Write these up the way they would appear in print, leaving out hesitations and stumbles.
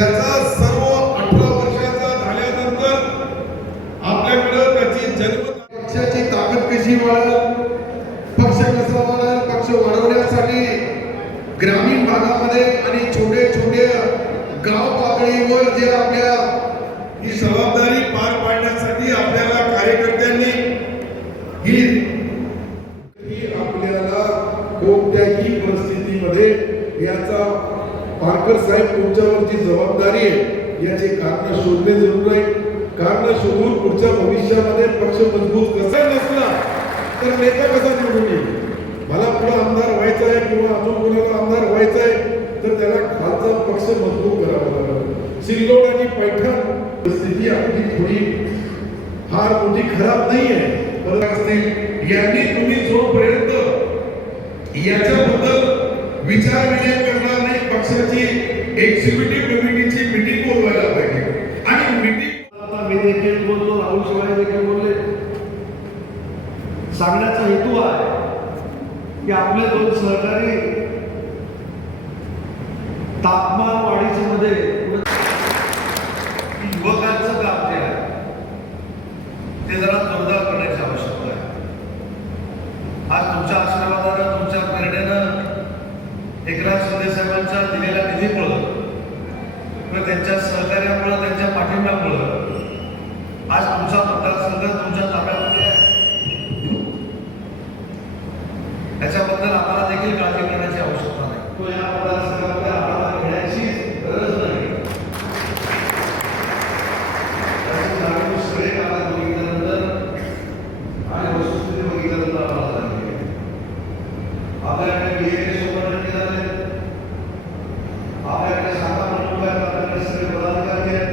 त्याचा सर्व 18 वर्षाचा झाल्यानंतर आपल्याकडे त्याची जन्म पक्षाची ताकद कशी वाढेल, पक्ष कसा वाढेल, पक्ष वाढवण्यासाठी ग्रामीण भागामध्ये आणि छोटे छोटे गाव पातळीवर जे आपल्या ही जबाबदारी पार पाडण्यासाठी आपल्याला कार्यकर्त्यांनी ही आपल्याला कोणत्याही परिस्थितीमध्ये याचा पारकर साहेब तुमच्यावरची जबाबदारी आहे याचे कारण शोधणे जरूर आहे. कारण शोधून पुढच्या भविष्यामध्ये पक्ष मजबूत कसा नसला तर नेता कसा निवडून येईल. मला पुढे आमदार व्हायचा आहे किंवा अजून कोणाला आमदार व्हायचा आहे तर त्याला खालचा पक्ष मजबूत करावा लागेल. सिल्लोड आणि पैठण स्थिती आपली थोडी फार मोठी खराब नाही आहे. यांनी तुम्ही जोपर्यंत याच्याबद्दल विचार विनिमय करणार नाही पक्षाची एक्झिक्युटिव्ह कमिटीची मीटिंग बोलवायला पाहिजे. आणि मीटिंग मी देखील बोलतो, राहुल शिवाय देखील बोलले. सांगण्याचा हेतू आहे की आपले दोन सहकारी तापमान वाढीमध्ये युवकांचं काम जे आहे ते जरा जोरदार करण्याची आवश्यकता आहे. आज तुमच्या आशीर्वादानं, तुमच्या प्रेरणेनं, एकनाथ शिंदे साहेबांच्या दिलेल्या निधीमुळं व त्यांच्या सहकार्यामुळं, त्यांच्या पाठिंब्यामुळं आज तुमचा मतदारसंघ तुमच्या ताब्यामध्ये आहे. याच्याबद्दल आम्हाला देखील काळजी करण्याची आवश्यकता नाही. तो या मतदारसंघामध्ये आम्हाला घेण्याची गरज नाही. सगळे कागद बघितल्यानंतर आणि वस्तुस्थिती बघितल्यानंतर आम्हाला सांगितले आपल्याकडे BA सोबत झाले, आपल्याकडे शाखा प्रमुख आहेत, आपल्याकडे सगळे पदाधिकारी आहेत.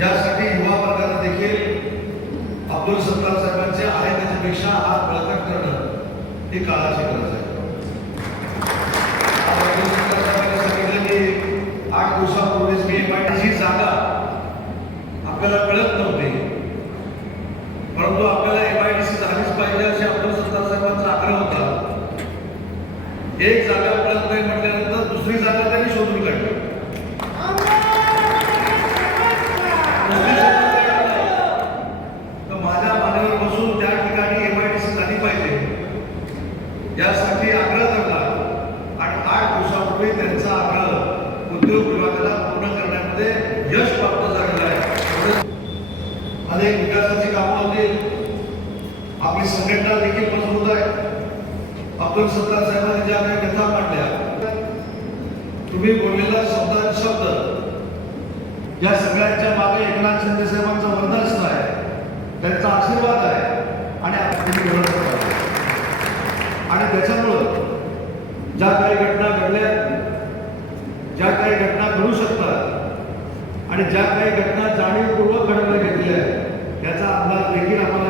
यासाठी युवा वर्गाला देखील अब्दुल सत्तार साहेबांचे आहे त्याच्यापेक्षा आज बळकट करणं ही काळाची गरज आहे. अब्दुल सत्तार साहेबांनी सांगितलं की 8 दिवसापूर्वीच मी MIDC जागा आपल्याला कळत नव्हती, परंतु आपल्याला MIDC झालीच पाहिजे अशी अब्दुल सत्तार साहेबांचा आग्रह होता. एक जागा कळत नाही म्हटल्यानंतर दुसरी जागा त्यांनी शोधून काढली. तर माझ्या मानेवर बसून त्या ठिकाणी MIDC झाली पाहिजे यासाठी आग्रह धरला आणि 8 दिवसापूर्वी त्यांचा आग्रह उद्योग विभागाला पूर्ण करण्यामध्ये यश प्राप्त झालेलं आहे. अनेक विकासाची कामं होतील, आपली संघटना देखील मजबूत आहे. अब्दुल सत्तार साहेबांनी ज्या काही कथा मांडल्या, तुम्ही बोललेला शब्द या सगळ्यांच्या मागे एकनाथ शिंदे साहेबांचा वरदहस्त आहे, त्यांचा आशीर्वाद आहे आणि आणि त्याच्यामुळं ज्या काही घटना घडल्या, ज्या काही घटना घडू शकतात आणि ज्या काही घटना जाणीवपूर्वक घडवल्या घेतल्या याचा अंदाज देखील आपण